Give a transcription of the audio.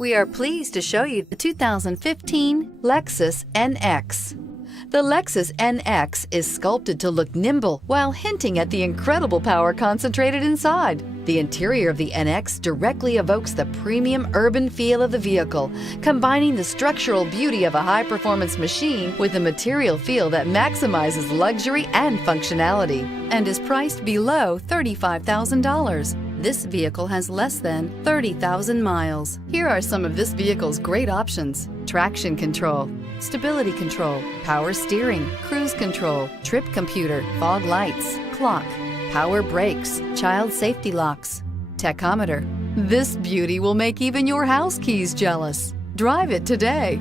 We are pleased to show you the 2015 Lexus NX. The Lexus NX is sculpted to look nimble while hinting at the incredible power concentrated inside. The interior of the NX directly evokes the premium urban feel of the vehicle, combining the structural beauty of a high-performance machine with a material feel that maximizes luxury and functionality, and is priced below $35,000. This vehicle has less than 30,000 miles. Here are some of this vehicle's great options: traction control, stability control, power steering, cruise control, trip computer, fog lights, clock, power brakes, child safety locks, tachometer. This beauty will make even your house keys jealous. Drive it today.